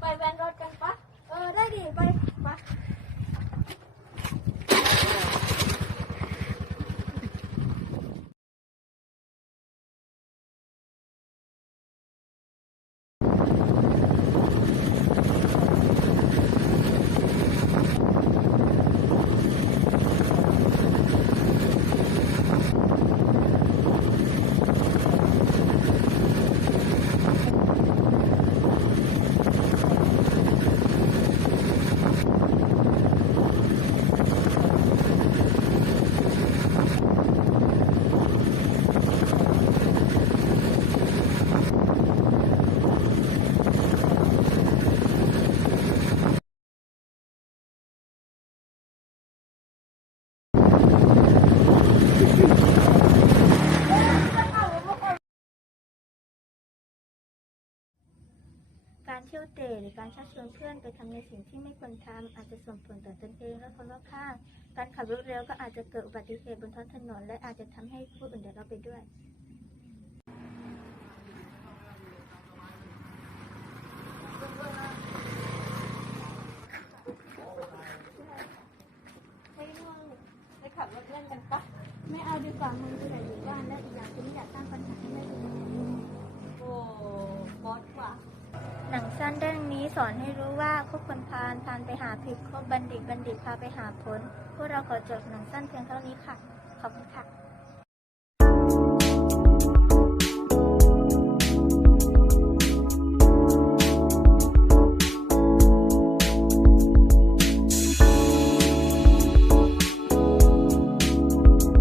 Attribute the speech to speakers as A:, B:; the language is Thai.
A: ไปแวนรถกันปะเออได้ดิไปปะ การ เที่ยวเตะหรือการชักชวนเพื่อนไปทำในสิ่งที่ไม่ควรทำอาจจะส่งผลต่อตนเองและคนรอบข้าง การขับรถเร็วก็อาจจะเกิดอุบัติเหตุบนท้องถนน และอาจจะทำให้ผู้อื่นเดือดร้อนไปด้วยเฮ้ยมึงไปขับรถเล่นกันปะไม่เอาดีกว่ามึงอยากอยู่บ้านและอีกอย่างกูไม่อยากสร้างปัญหาให้แม่ดู องนี้สอนให้รู้ว่าคบคนพาลพาลไปหาผิดคบบัณฑิตบัณฑิตพาไปหาผล พวกเราขอจบหนังสั้นเพียงเท่านี้ค่ะ ขอบคุณค่ะ